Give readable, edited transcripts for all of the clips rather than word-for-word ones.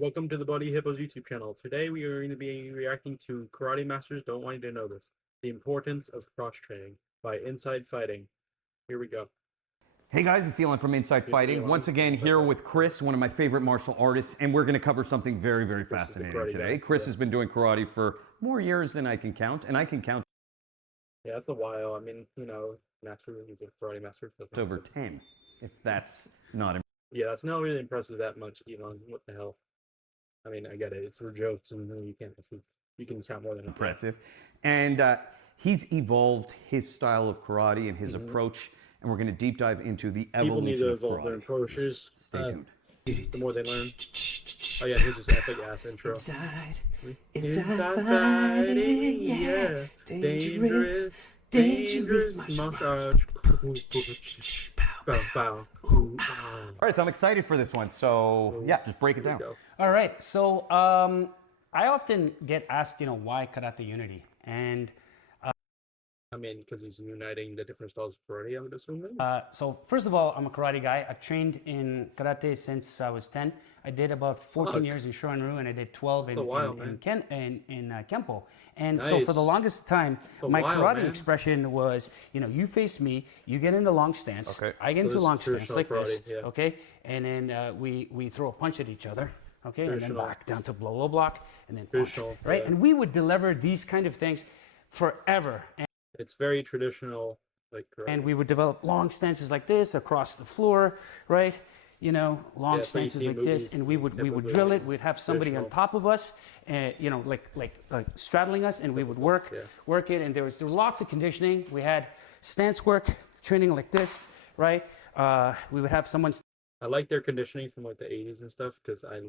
Welcome to the Bloody Hippos YouTube channel. Today we are going to be reacting to Karate Masters Don't Want You to Know This. The Importance of Cross-Training by Inside Fighting. Here we go. Hey guys, it's Elon from Inside Fighting. Once again here with Chris, one of my favorite martial artists, and we're going to cover something very, very fascinating today. Chris has been doing karate for more years than I can count, and I can count. Yeah, it's a while. I mean, you know, master, he's a karate master. It's over 10, if that's not impressive. Yeah, that's not really impressive that much, Elon. What the hell? I mean, I get it. It's for jokes, and you can count more than impressive. And he's evolved his style of karate and his approach, and we're going to deep dive into the evolution People need to of evolve karate. their approaches. Stay tuned. The more they learn. Oh yeah, here's this epic ass intro. Inside fighting, yeah. Dangerous martial arts. All right, so I'm excited for this one. So yeah, just break it down. All right, so I often get asked, why karate unity? And I mean, because he's uniting the different styles of karate, I would assume. so first of all, I'm a karate guy. I've trained in karate since I was 10. I did about 14 years in Shorin-ryu, and I did 12 in Kempo. And so for the longest time, my karate expression was, you face me, you get into long stance, I get into long stance like this, okay? And then we throw a punch at each other, okay? And then back down to blow block, and then punch, right? And we would deliver these kind of things forever. It's very traditional, like karate. And we would develop long stances like this across the floor, right? Long stances like this, and we would drill it. We'd have somebody on top of us, and like straddling us, and we would work it. And there was lots of conditioning. We had stance work, training like this, right? We would have someone. I like their conditioning from like the 80s and stuff because I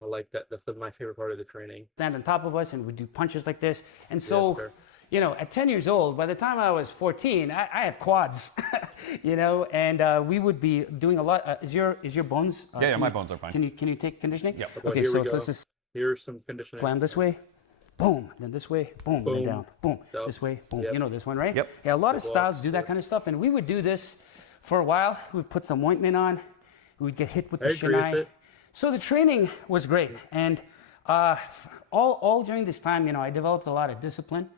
like that. That's my favorite part of the training. Stand on top of us, and we'd do punches like this. And so, at 10 years old, by the time I was 14, I had quads, and we would be doing a lot. Is your bones? Yeah, my bones are fine. Can you take conditioning? Yeah. Okay, so let's just here's some conditioning. Slam this way, boom, then this way, boom, then down, boom, this way, boom. You know this one, right? Yep. Yeah, a lot of styles do that kind of stuff, and we would do this for a while. We'd put some ointment on. We'd get hit with the shinai. So the training was great, and all during this time, I developed a lot of discipline.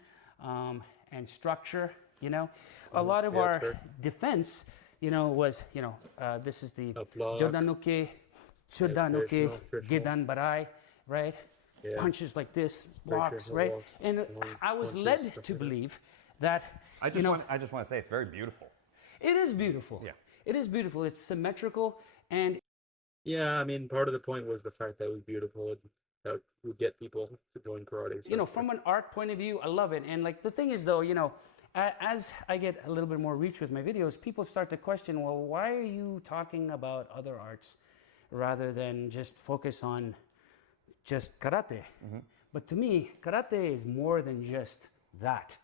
And structure, a lot of our defense, was, this is the Jodanuke, Chodanuke, Gedan Barai, right? Yeah. Punches like this, blocks, right? And I was led to believe that, I just want to say it's very beautiful. It is beautiful. Yeah. It is beautiful. It's symmetrical, and yeah, I mean, part of the point was the fact that it was beautiful. That would get people to join karate. So from an art point of view, I love it. And like the thing is though, as I get a little bit more reach with my videos, people start to question, well, why are you talking about other arts rather than just focus on just karate? But to me, karate is more than just that,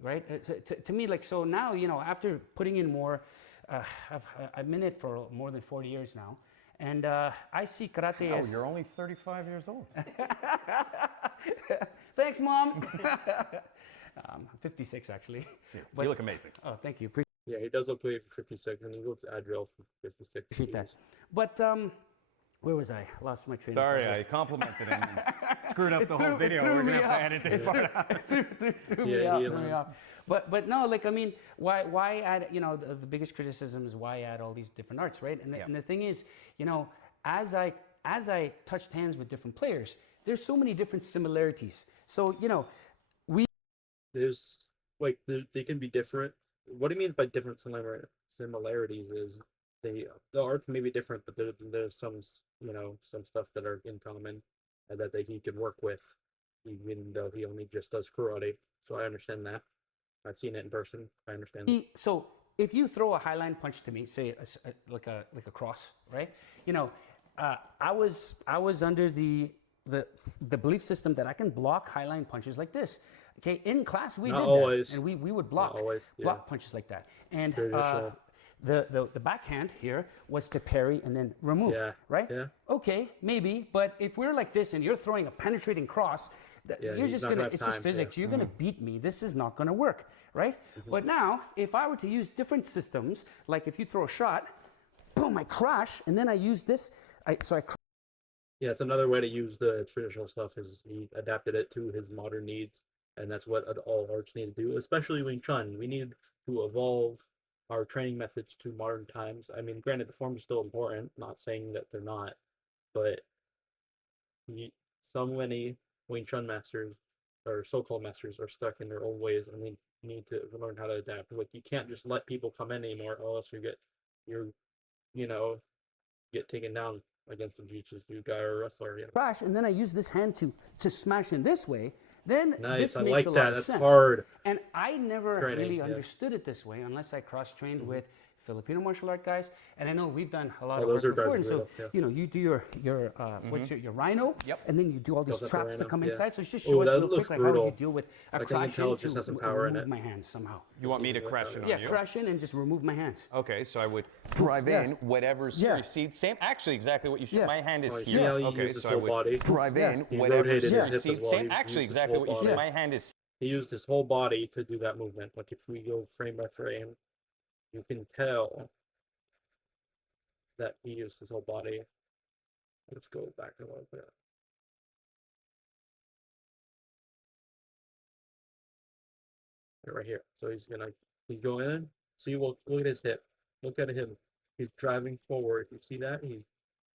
right? To me, like, so now, after putting in more, I've been in it for more than 40 years now. And I see karate as... Oh, you're only 35 years old. Thanks, Mom. I'm 56, actually. Yeah, you look amazing. Oh, thank you. Yeah, he does look great for 56, and he looks agile for 56. Appreciate that. But where was I? Lost my train of thought. Sorry, I complimented him and screwed up the whole video. We're going to have to edit this part out. Threw me off. But no, like, I mean, why add, the biggest criticism is why add all these different arts, right? And the thing is, as I touched hands with different players, there's so many different similarities. So, there's, like, they can be different. What do you mean by different similarities is the arts may be different, but there's some, some stuff that are in common and that he can work with, even though he only just does karate. So I understand that. I've seen it in person. I understand. So if you throw a highline punch to me, say like a cross, right? I was under the belief system that I can block highline punches like this. Okay, in class we did that, and we would block punches like that. And the backhand here was to parry and then remove, right? Yeah. Okay, maybe, but if we're like this and you're throwing a penetrating cross, you're just gonna, it's just physics. You're gonna beat me. This is not gonna work, right? But now, if I were to use different systems, like if you throw a shot, boom, I crash, and then I use this, Yeah, it's another way to use the traditional stuff. Is he adapted it to his modern needs, and that's what all arts need to do, especially Wing Chun. We need to evolve our training methods to modern times. I mean, granted, the form is still important. Not saying that they're not, but so many Wing Chun masters or so-called masters are stuck in their old ways, and we need to learn how to adapt. Like, you can't just let people come in anymore, or else you're you know get taken down against the jiu-jitsu guy or wrestler. Crash, and then I use this hand to smash in this way. Then Nice, this I makes like a that. lot of That's sense. hard. And I never Training, really yeah. understood it this way unless I cross-trained with Filipino martial art guys. And I know we've done a lot Oh, of those work are guys before. And we so love, yeah. you know, you do your what's your rhino, Yep. and then you do all these Calls out the traps that rhino, come yeah. inside. So just Oh, show us that real quick, looks like how would you brutal. deal with a Like, I can crash tell in it just to has some power in remove it. my hands somehow. You want me to crash in on Yeah, you? crash in and just remove my hands. Okay, so I would drive Yeah. in, whatever's Yeah. here. You see, same, actually exactly what you should. Yeah. My hand is Oh, you see here. how he Okay, used his so I whole would body? drive Yeah. in, He whatever's rotated here. his hip See, as well. same, He actually used his exactly whole what you should. body. My hand is He used his whole body to do that movement. Like, if we go frame by frame, you can tell that he used his whole body. Let's go back a little bit. Right here. So he's going in. See, well, look at his hip. Look at him. He's driving forward. You see that?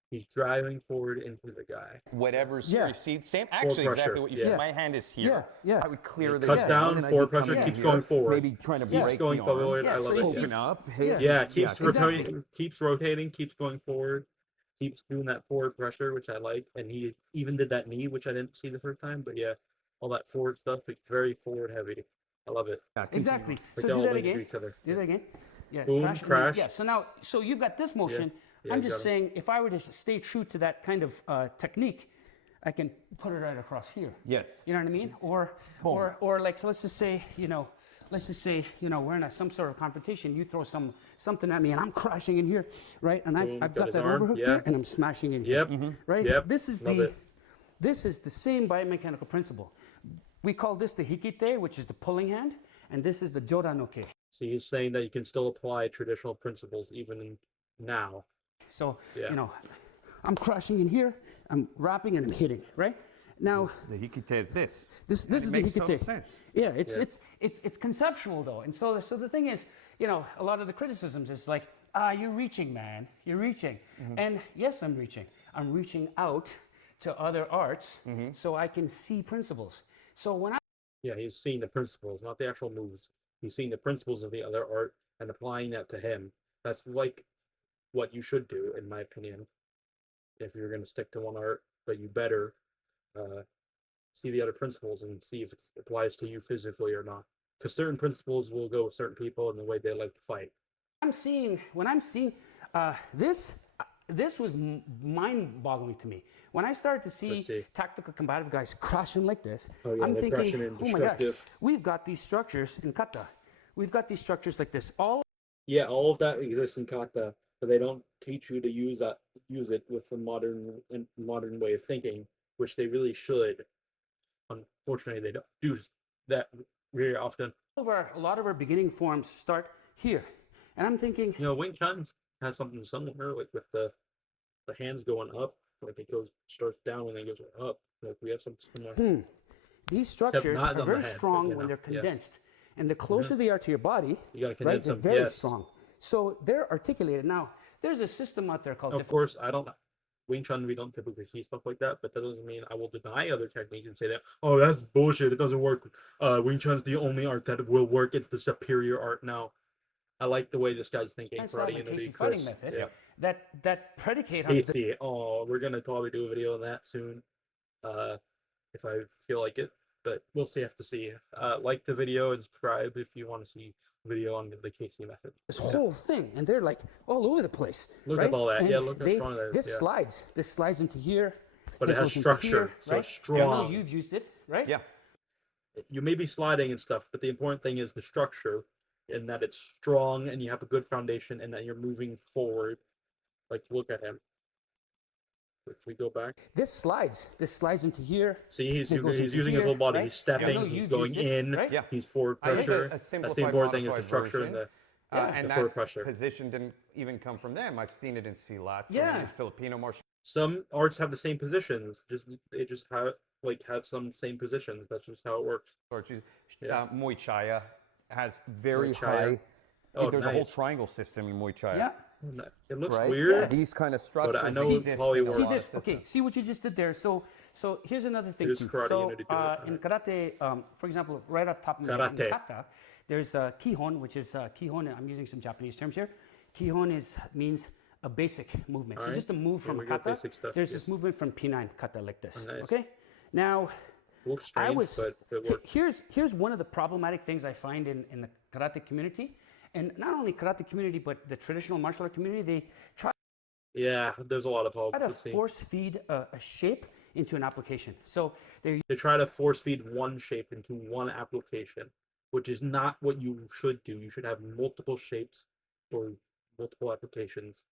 He's driving forward into the guy. whatever's Yeah. here. You see, same, actually pressure, exactly what you should. yeah. My hand is here. Yeah, yeah. I would clear He the cuts ground, down, and I'd forward be coming pressure, in keeps here, going forward. Maybe trying to Keeps break going the arm. forward. Yeah, I so love you it. see- Open up. Hit. Yeah, keeps exactly. rotating, keeps rotating, keeps going forward, keeps doing that forward pressure, which I like. And he even did that knee, which I didn't see the first time. But yeah, all that forward stuff, it's very forward heavy. I love it. Yeah, continue. Exactly. Like, So they do all that link to again. each other. Do that again. Yeah. Boom, and then- crash. yeah. So now, so you've got this motion. Yeah, I'm you just got 'em. saying, if I were to stay true to that kind of technique, I can put it right across here. Yes. You know what I mean? Or like, so let's just say, we're in some sort of confrontation. You throw something at me, and I'm crashing in here, right? And Boom, I've got got his that arm, overhook yeah. here, and I'm smashing in here. Yep. Right. Yep. This is Love it. This is the same biomechanical principle. We call this the hikite, which is the pulling hand, and this is the joranoke. So he's saying that you can still apply traditional principles even now. So, Yeah. I'm crashing in here, I'm wrapping, and I'm hitting, right? Now, The hikite is this. this And is it the makes total hikite. sense. Yeah, it's conceptual though, and so the thing is, a lot of the criticisms is like, you're reaching, man, you're reaching, and yes, I'm reaching. I'm reaching out to other arts so I can see principles. So when I Yeah, he's seeing the principles, not the actual moves. He's seeing the principles of the other art and applying that to him. That's like what you should do, in my opinion, if you're going to stick to one art. But you better see the other principles and see if it applies to you physically or not. Because certain principles will go with certain people and the way they like to fight. when I'm seeing this, this was mind-boggling to me. When I started to see Let's see. tactical combative guys crashing like this, Oh, yeah, I'm they're thinking, crashing in oh my gosh, destructive. we've got these structures in kata. We've got these structures like this. Yeah, all of that exists in kata, but they don't teach you to use it with the modern way of thinking, which they really should. Unfortunately, they don't do that very often. A lot of our beginning forms start here. And I'm thinking, Wing Chun has something similar, like with the hands going up, like it starts down and then goes up. Like we have something similar. these structures not are on the very head, but, strong when they're yeah. condensed. And the closer they are to your body, You gotta right, condense they're them, very yes. strong. So they're articulated. Now, there's a system out there called Of course, Wing Chun, we don't typically see stuff like that, but that doesn't mean I will deny other techniques and say that, oh, that's bullshit, it doesn't work. Wing Chun's the only art that will work, it's the superior art. Now, I like the way this guy's thinking. That's not Karate the Unity, Casey fighting Chris. method. Yeah. That predicate on AC. Oh, we're gonna probably do a video on that soon, if I feel like it. But we'll see. Have to see. Like the video and subscribe if you want to see video on the Casey method. this whole thing, and they're like all over the place. Look right? up all that. And Yeah, look how strong that is, This yeah. slides. This slides into here. But it has goes into structure, here, so right? it's Yeah, I know strong. you've used it, right? Yeah. You may be sliding and stuff, but the important thing is the structure, and that it's strong and you have a good foundation, and that you're moving forward. Like, look at him. If we go back, This slides. This slides into here. see he's It goes into using his here, whole body. right? He's Yeah, I know stepping. He's you've going used it, in. right? Yeah. He's forward I think pressure. a That's the simplified, important thing is the modified structure version, and and the that forward pressure. position didn't even come from them. I've seen it in Silat, from Yeah. Filipino martial Some arts have the same positions. They just have some same positions. That's just how it works. Yeah. Muay Chai has Muay very Chai. high. Oh, There's a whole nice. triangle system in Muay Chai. Yeah. It looks Right? weird. These kind of I structures. know see it this probably in a works. See lot of this? Okay, systems. see what you just did there. So here's another thing Here's too. karate So unity to it. in karate, for example, right off the top of my head, in Karate. kata, there's kihon, which is kihon. I'm using some Japanese terms here. Kihon means a basic movement. So Alright. just a move Here from we go, kata. basic stuff, There's yes. this movement from P9 kata like this. Oh, nice. Okay. Now Looks I strange, was but it works. here's one of the problematic things I find in the karate community, and not only karate community but the traditional martial art community. They try Yeah, there's a lot of hope to to see. force feed a shape into an application. So they're They try to force feed one shape into one application, which is not what you should do. You should have multiple shapes for multiple applications,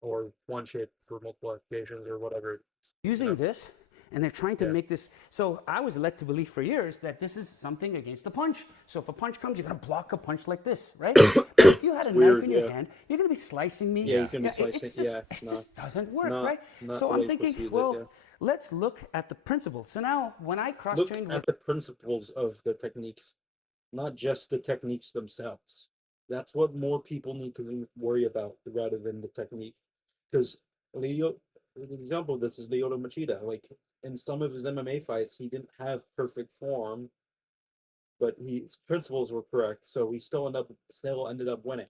or one shape for multiple applications, or whatever. using know. this, and they're trying to Yeah. make this. So I was led to believe for years that this is something against the punch. So if a punch comes, you're gonna block a punch like this, right? But if you had a weird, knife in your yeah. hand, you're gonna be slicing me. Yeah, he's gonna be It's slicing, just, yeah, it no. just doesn't work, Not- right? not So the I'm way you're supposed thinking, to use it, well, yeah. let's look at the principles. So now when I Look cross-train with at the principles of the techniques, not just the techniques themselves. That's what more people need to worry about rather than the technique. Because Leo, an example of this is Lyoto Machida. Like in some of his MMA fights, he didn't have perfect form, but his principles were correct, so he still ended up winning.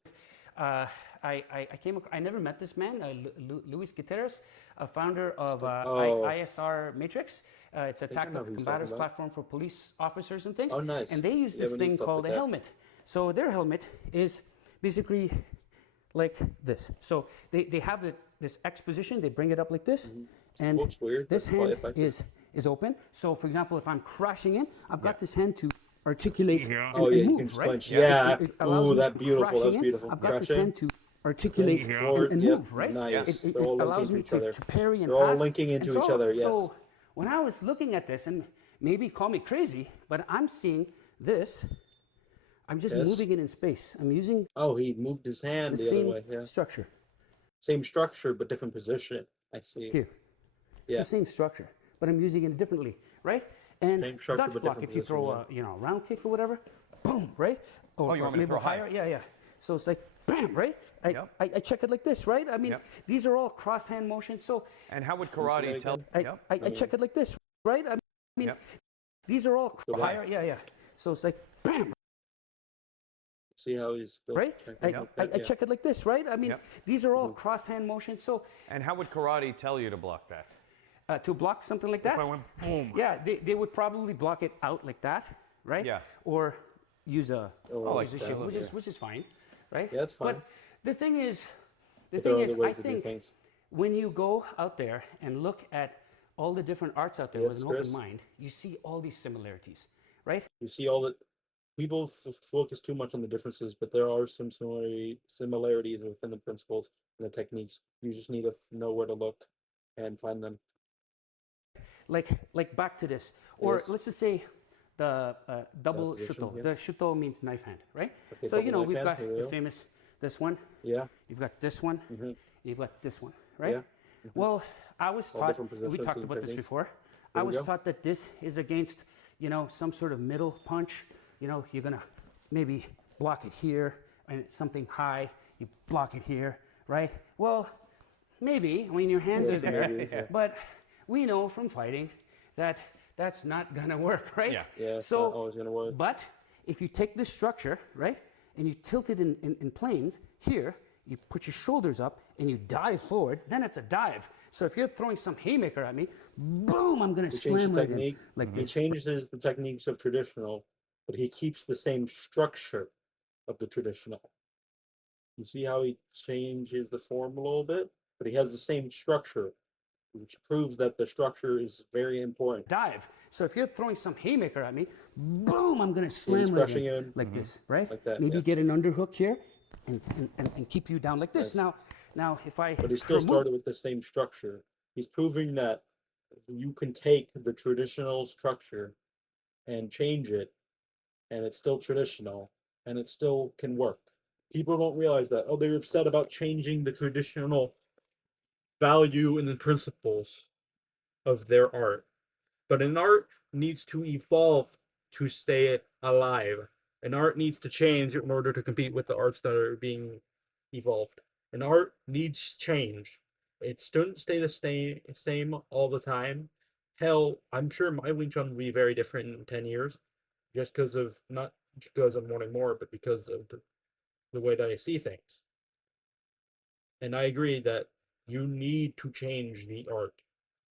I never met this man, Luis Gutierrez, a founder of Oh. ISR Matrix. It's a think I know tactical who he's talking combatives about. platform for police officers and things. Oh, nice. And they use Yeah, this we do thing stuff called like a that. helmet. So their helmet is basically like this. So they have this X position, they bring it up like this, and Looks weird, this but quite hand effective. is open. So for example, if I'm crashing in, I've got this hand to articulate and, Oh, yeah, and you move, can just right? clench. Yeah. It allows Ooh, me that beautiful. crashing That's in, beautiful. I've got this Crushing. hand to articulate Forward, and yep, move, right? nice. It They're all allows linking me to each other. to parry and They're all pass. linking And into each other, yes. So when I was looking at this, and maybe call me crazy, but I'm seeing this. I'm just Yes. moving it in space. I'm using Oh, he moved his hand the the other same way. Yeah. structure Same structure, but different position. I see. here. It's Yeah. the same structure, but I'm using it differently, right? And Same structure, Dutch but block, different if you throw position, a round kick or whatever, boom, right? Or, you want me to maybe throw high? higher? Yeah. So it's like, bam, right? Yep. I check it like this, right? I mean, Yep. these are all cross hand motions. So And how would karate that tell? again? I check it like this, right? I mean, Yep. these are all back. higher. Yeah. So it's like, bam, See how he's still right? checking like that? I Yeah. check it like this, right? I mean, Yep. these are all cross hand motions. So And how would karate tell you to block that? to block something like that, If I went boom. yeah, they would probably block it out like that, right? Yeah. Or use a like use a that, shield, yeah. which is fine, right? Yeah, that's fine. But the thing is, But there are other I ways to do think things. when you go out there and look at all the different arts out there Yes, with an Chris? open mind, you see all these similarities, right? You see all the people focus too much on the differences, but there are some similarities within the principles and the techniques. You just need to know where to look and find them. Like back to this, or Yes. let's just say the double position, shuto. yeah. The shuto means knife hand, right? Okay, So double you know knife we've hand, got here we the go. famous this one. Yeah. You've got this one. Mhm. You've got this one, right? Yeah. Well, I was All taught. different We positions talked and about this techniques. before. There I we was go. taught that this is against, some sort of middle punch. You're gonna maybe block it here, and it's something high. You block it here, right? Well, maybe. I mean, your hands Yeah, are there, maybe, yeah. but we know from fighting that that's not gonna work, right? Yeah. Yeah, it's So, not always gonna work. but if you take this structure, right, and you tilt it in planes, here, you put your shoulders up and you dive forward, then it's a dive. So if you're throwing some haymaker at me, boom, I'm gonna He changed slam the right in. technique. Like He this. changes the techniques of traditional, but he keeps the same structure of the traditional. You see how he changes the form a little bit, but he has the same structure, which proves that the structure is very important. Dive. So if you're throwing some haymaker at me, boom, I'm gonna slam right crushing in. him. Like this, right? Like that, Maybe yes. get an underhook here and keep you down like this. Now if I But he still remove- started with the same structure. He's proving that you can take the traditional structure and change it, and it's still traditional, and it still can work. People don't realize that. Oh, they're upset about changing the traditional value in the principles of their art. But an art needs to evolve to stay alive. An art needs to change in order to compete with the arts that are being evolved. An art needs change. It shouldn't stay the same all the time. Hell, I'm sure my Wing Chun will be very different in 10 years, just because of not because I'm wanting more, but because of the way that I see things. And I agree that you need to change the art.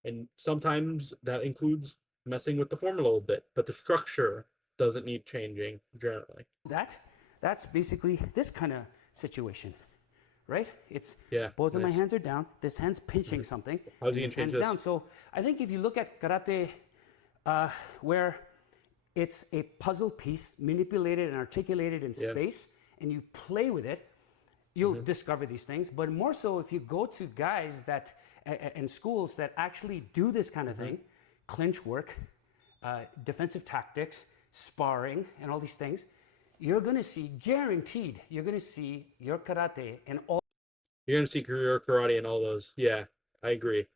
And sometimes that includes messing with the form a little bit, but the structure doesn't need changing generally. That's basically this kind of situation, right? It's Yeah, both of my nice. hands are down. This hand's pinching something. How's he and gonna this change hand's this? down. So I think if you look at karate, where it's a puzzle piece manipulated and articulated in space, and you play with it, you'll discover these things. But more so if you go to guys that and schools that actually do this kind of thing, clinch work, defensive tactics, sparring, and all these things, you're going to see, guaranteed, you're going to see your karate and all. You're gonna see career karate and all those. Yeah, I agree.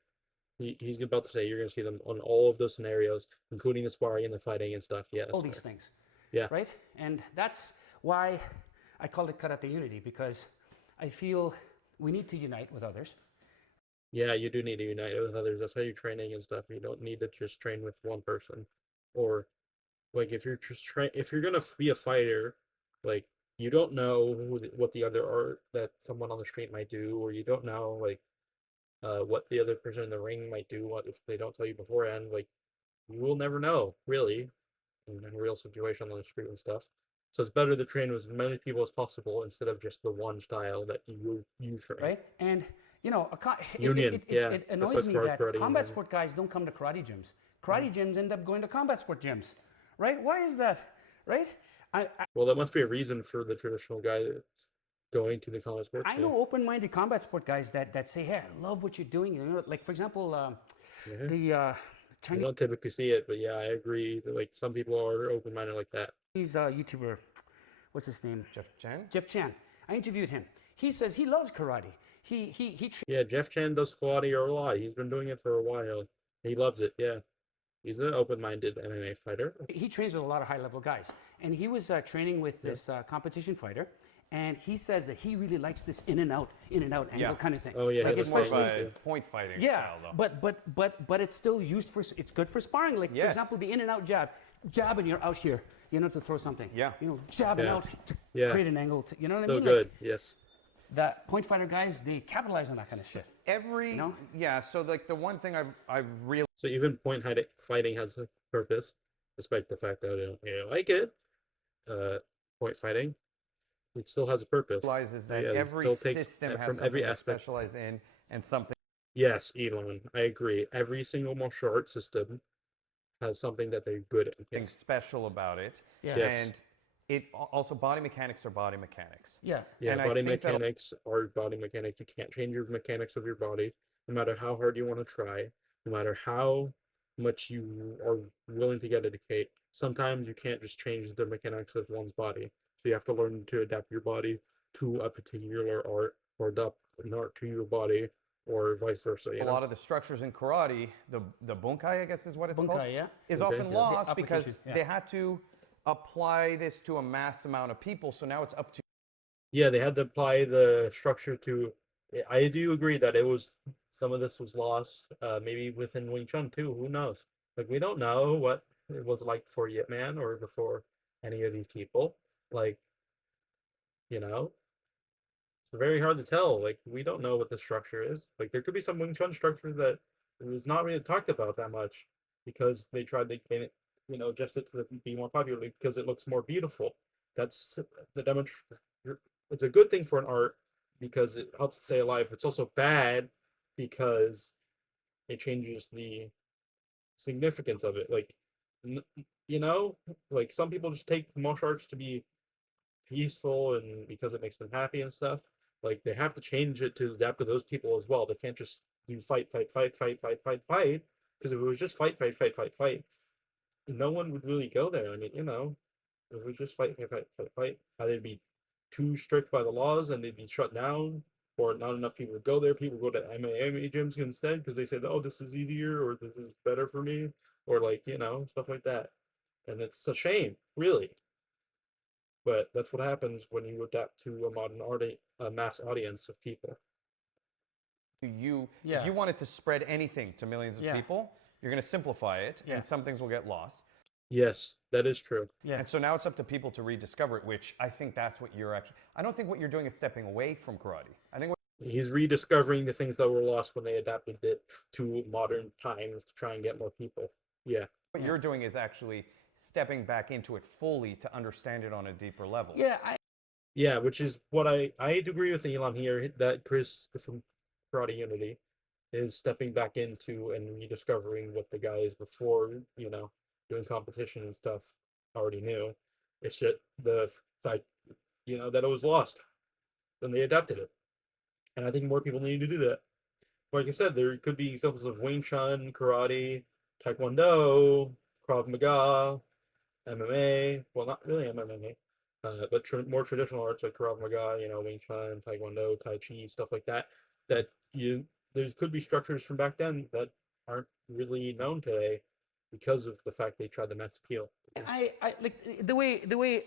He's about to say you're gonna see them on all of those scenarios, including the sparring and the fighting and stuff. Yeah, All these things. Yeah. Right? And that's why I call it karate unity, because I feel we need to unite with others. Yeah, you do need to unite with others. That's how you're training and stuff. You don't need to just train with one person, or like if you're just if you're gonna be a fighter, like you don't know what the other art that someone on the street might do, or you don't know like what the other person in the ring might do. What if they don't tell you beforehand? Like you will never know really in a real situation on the street and stuff. So it's better to train with as many people as possible instead of just the one style that you train. Right? And you know, Union, yeah, it that's annoys what's me for that karate combat union. sport guys don't come to karate gyms. Karate gyms end up going to combat sport gyms, right? Why is that? Right? Well, that must be a reason for the traditional guy that's going to the combat sports. I know open-minded combat sport guys that say, "Hey, I love what you're doing." You know, like for example, the You Chinese don't typically see it, but yeah, I agree. That, like some people are open-minded like that. YouTuber, what's his name? Jeff Chen? Jeff Chan. I interviewed him. He says he loves karate. Yeah, Jeff Chan does karate a lot. He's been doing it for a while. He loves it. Yeah, he's an open-minded MMA fighter. He trains with a lot of high-level guys, and he was training with this competition fighter. And he says that he really likes this in and out angle kind of thing. Oh yeah, like that's More of especially a point fighting yeah, style, though. but it's still used for, it's good for sparring. Like for Yes. example, the in and out jab, and you're out here, you know, to throw something. Yeah. You know, jab and Yeah. out to Yeah. create an angle. You know what Still I mean? good. Like, Yes. the point fighter guys, they capitalize on that kind of shit. Every, know? yeah, so like the one thing I've really So even fighting has a purpose, despite the fact that I don't really like it. Point fighting, it still has a purpose. realized is that Yeah, it every still takes system has from something every to aspect. specialize in and something Yes, Elon, I agree. Every single martial arts system has something that they're good at. Yes. special about it. Yeah. Yes. And it also body mechanics are body mechanics. Yeah. Yeah, And I body think that- mechanics are body mechanics. You can't change your mechanics of your body, no matter how hard you want to try, no matter how much you are willing to get dedicate. Sometimes you can't just change the mechanics of one's body. So you have to learn to adapt your body to a particular art, or adapt an art to your body, or vice versa. You A know? lot of the structures in karate, the bunkai, I guess is what it's called, Bunkai, yeah. is Bunkai, often yeah. lost The because application, yeah. they had to apply this to a mass amount of people. So now it's up to Yeah, they had to apply the structure to. I do agree that it was some of this was lost, maybe within Wing Chun too. Who knows? Like we don't know what it was like for Yip Man or before any of these people. Like, you know, it's very hard to tell. Like we don't know what the structure is. Like there could be some Wing Chun structure that was not really talked about that much because they tried to gain it, just to be more popular because it looks more beautiful. That's the demonstration. It's a good thing for an art because it helps it stay alive. It's also bad because it changes the significance of it. Like, like some people just take martial arts to be peaceful and because it makes them happy and stuff. Like they have to change it to adapt to those people as well. They can't just do fight, fight, fight, fight, fight, fight, fight. Because if it was just fight, fight, fight, fight, fight, no one would really go there. I mean, if it was just fight, fight, fight, fight, fight, they'd be too strict by the laws and they'd be shut down, or not enough people go there. People go to MMA gyms instead because they said, "Oh, this is easier," or "This is better for me," or like stuff like that. And it's a shame, really. But that's what happens when you adapt to a mass audience of people. If Yeah. you wanted to spread anything to millions of Yeah. people, you're going to simplify it, Yeah. and some things will get lost. Yes, that is true. Yeah. And so now it's up to people to rediscover it, which I think that's what you're actually. I don't think what you're doing is stepping away from karate. I think what He's rediscovering the things that were lost when they adapted it to modern times to try and get more people. Yeah. you're doing is actually stepping back into it fully to understand it on a deeper level. Yeah. Yeah, which is what I agree with Elon here that Chris from Karate Unity is stepping back into and rediscovering what the guys before, doing competition and stuff already knew. It's just the fact, that it was lost. Then they adapted it. And I think more people need to do that. Like I said, there could be examples of Wing Chun, karate, Taekwondo, Krav Maga, MMA. Well, not really MMA, but more traditional arts like Krav Maga, Wing Chun, Taekwondo, Tai Chi, stuff like that. That there could be structures from back then that aren't really known today because of the fact they tried to mass appeal. I like the way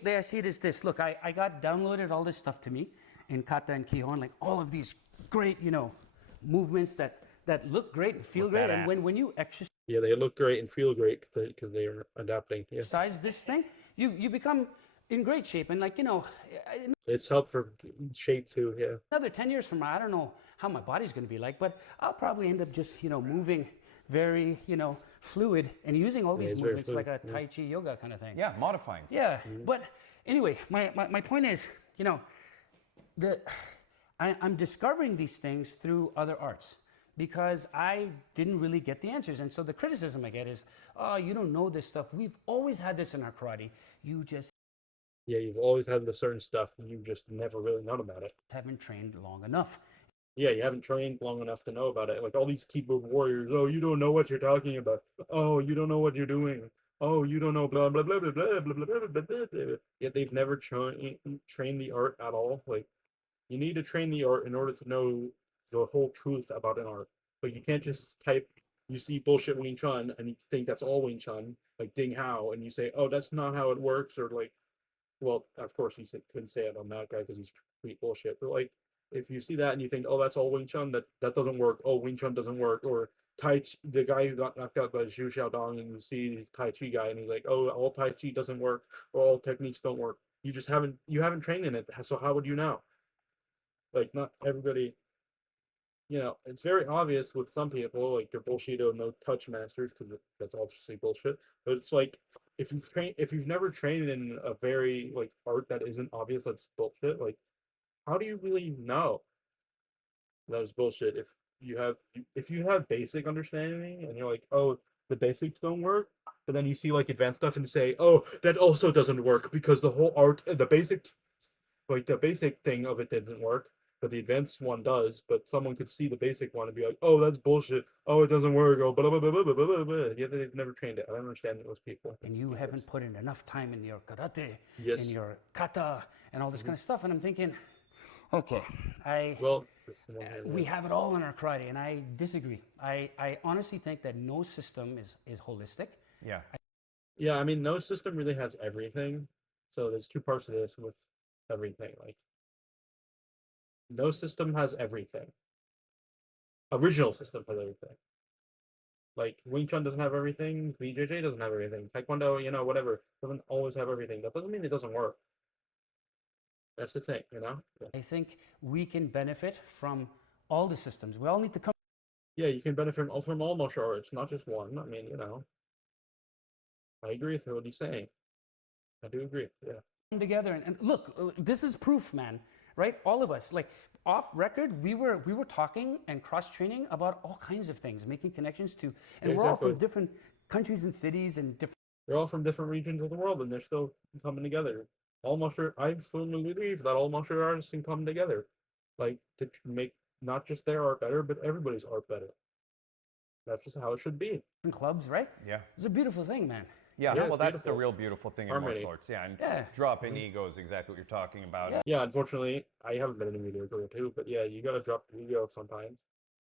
that I see it is this. Look, I got downloaded all this stuff to me in kata and kihon, like all of these great, movements that look great and feel great. And when you exercise Yeah, they look great and feel great because they are adapting. Yeah. this thing, you become in great shape. And like, It's helped for shape too. Yeah. another 10 years from now, I don't know how my body's going to be like, but I'll probably end up just, moving very, fluid and using all these it's very movements like a fluid, Tai Chi yoga kind of thing. Yeah, modifying. Yeah, but anyway, my point is, I'm discovering these things through other arts because I didn't really get the answers. And so the criticism I get is, oh, you don't know this stuff. We've always had this in our karate. You just Yeah, you've always had the certain stuff, and you've just never really known about it. haven't trained long enough. Yeah, you haven't trained long enough to know about it. Like all these keyboard warriors, oh, you don't know what you're talking about. Oh, you don't know what you're doing. Oh, you don't know blah blah blah blah blah blah blah blah blah blah. Blah. Yet they've never trained the art at all. Like you need to train the art in order to know the whole truth about an art. But you can't just type. You see bullshit Wing Chun and you think that's all Wing Chun, like Ding Hao, and you say, oh, that's not how it works, or like, well, of course you couldn't say it on that guy because he's complete bullshit. But like, if you see that and you think, oh, that's all Wing Chun, that doesn't work. Oh, Wing Chun doesn't work. Or the guy who got knocked out by Zhu Xiaodong, and you see this Tai Chi guy, and he's like, oh, all Tai Chi doesn't work, or all techniques don't work. You haven't trained in it, so how would you know? Like, not everybody. It's very obvious with some people, like the bullshito no touch masters, because that's obviously bullshit. But it's like if you've never trained in a very like art that isn't obvious, that's bullshit. Like, how do you really know that is bullshit if you have basic understanding and you're like, oh, the basics don't work, but then you see like advanced stuff and you say, oh, that also doesn't work because the whole art, the basic thing of it didn't work, but the advanced one does. But someone could see the basic one and be like, oh, that's bullshit. Oh, it doesn't work. Oh, blah blah blah blah blah blah blah. Yeah, they've never trained it. I don't understand those people. And you haven't put in enough time in your karate, Yes. in your kata, and all this kind of stuff. And I'm thinking, okay, we have it all in our karate, and I disagree. I honestly think that no system is holistic. Yeah. Yeah, I mean, no system really has everything. So there's two parts of this with everything. Like, no system has everything. Original system has everything. Like, Wing Chun doesn't have everything. BJJ doesn't have everything. Taekwondo, whatever, doesn't always have everything. That doesn't mean it doesn't work. That's the thing, Yeah. I think we can benefit from all the systems. We all need to come Yeah, you can benefit from all martial arts, not just one. I mean, I agree with what he's saying. I do agree. Yeah. together and look, this is proof, man. Right? All of us, like off record, we were talking and cross training about all kinds of things, making connections to, and Yeah, we're all exactly. from different countries and cities and different. They're all from different regions of the world, and they're still coming together. I firmly believe that all martial artists can come together, like to make not just their art better, but everybody's art better. That's just how it should be. Clubs, right? Yeah. It's a beautiful thing, man. Yeah, Yeah, well, it's that's the beautiful. real beautiful thing in Harmony. martial arts. Yeah, and Yeah. dropping ego is exactly what you're talking about. Yeah, unfortunately, I haven't been in a media career too, but yeah, you gotta drop the ego sometimes.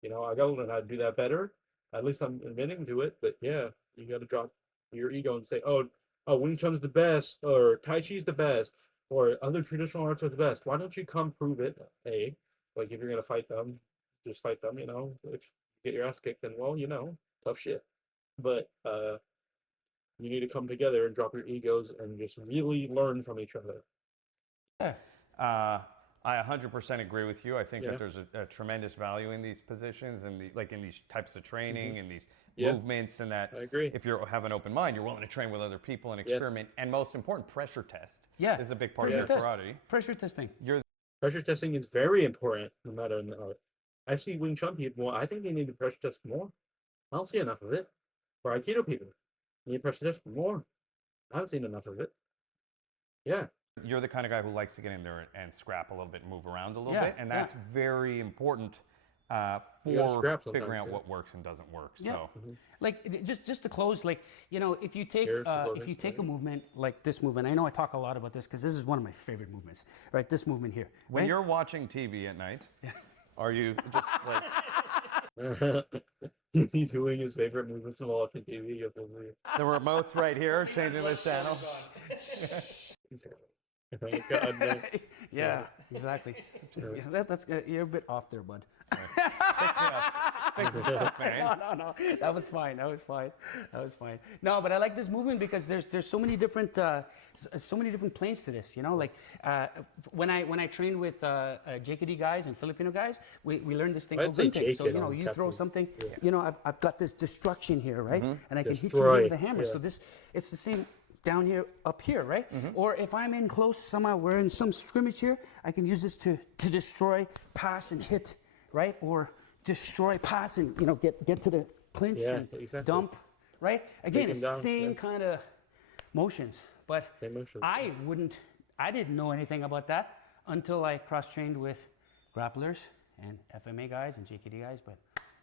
You know, I gotta learn how to do that better. At least I'm admitting to it, but yeah, you gotta drop your ego and say, oh, Wing Chun's the best, or Tai Chi's the best, or other traditional arts are the best. Why don't you come prove it? A, like if you're gonna fight them, just fight them. You know, if you get your ass kicked, then well, you know, tough shit. But you need to come together and drop your egos and just really learn from each other. Yeah. I 100% agree with you. I think Yeah. that there's a tremendous value in these positions and like in these types of training and these Yeah. movements, and that I agree. if you have an open mind, you're willing to train with other people and experiment. And most important, pressure test. Yeah. Is a big part Pressure of your test. karate. Pressure testing. Pressure testing is very important, no matter in the art. I've seen Wing Chun people. I think they need to pressure test more. I don't see enough of it. For Aikido people, they need to pressure test more. I haven't seen enough of it. Yeah, You're the kind of guy who likes to get in there and scrap a little bit, move around a little Yeah, bit, and that's very important You gotta for scrap sometimes, figuring out yeah. what works and doesn't work. Yeah. So Like just to close, like, you know, if you take Here's the closing, if you take a movement like this movement, I know I talk a lot about this because this is one of my favorite movements, right? This movement here. when right? you're watching TV at night, are you just like he's doing his favorite movements of all on TV. the remote's right here, changing the channel? Oh God, no. Yeah, exactly. Yeah, that's you're a bit off there, bud. No, that was fine. That was fine. No, but I like this movement because there's so many different planes to this. You know, like when I trained with JKD guys and Filipino guys, we learned this thing I'd called say gunting. So JKD you know, on you throw Captain. something. You know, I've got this destruction here, right? And I can hit you Destroy, with a hammer. yeah. So it's the same down here, up here, right? Or if I'm in close somehow, we're in some scrimmage here, I can use this to destroy, pass, and hit, right? Or destroy, pass, and you know get to the clinch Yeah, and exactly. dump, right? Again, Take it's him the down, same yeah. kind of motions, but Same motions, I didn't know anything about that until I cross-trained with grapplers and FMA guys and JKD guys, but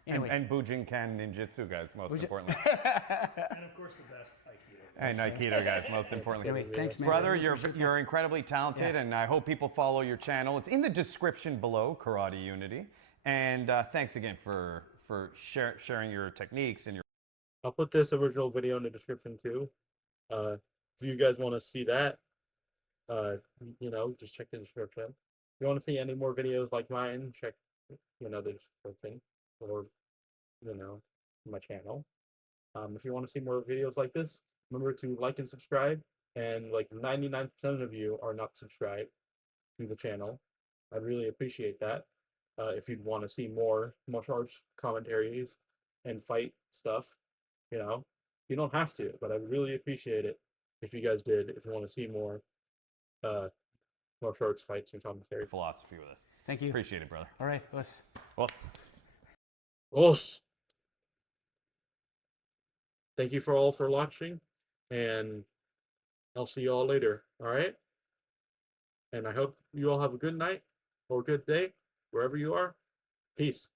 anyway. And Bujinkan Ninjutsu guys, most importantly. And of course, the best Aikido. And Aikido guys, most importantly. Anyway, thanks, man. Brother, you're incredibly talented, and I hope people follow your channel. It's in the description below, Karate Unity. And thanks again for sharing your techniques and your. I'll put this original video in the description too. If you guys want to see that, you know, just check the description. If you want to see any more videos like mine, check, you know, the description or, you know, my channel. If you want to see more videos like this, remember to like and subscribe. And like 99% of you are not subscribed to the channel. I'd really appreciate that. If you'd want to see more martial arts commentaries and fight stuff, you know, you don't have to, but I'd really appreciate it if you guys did. If you want to see more martial arts fights and commentary. Philosophy with us. Thank you. Appreciate it, brother. All right, let's. Well, Os. Thank you for all for watching, and I'll see you all later. All right. And I hope you all have a good night or a good day wherever you are. Peace.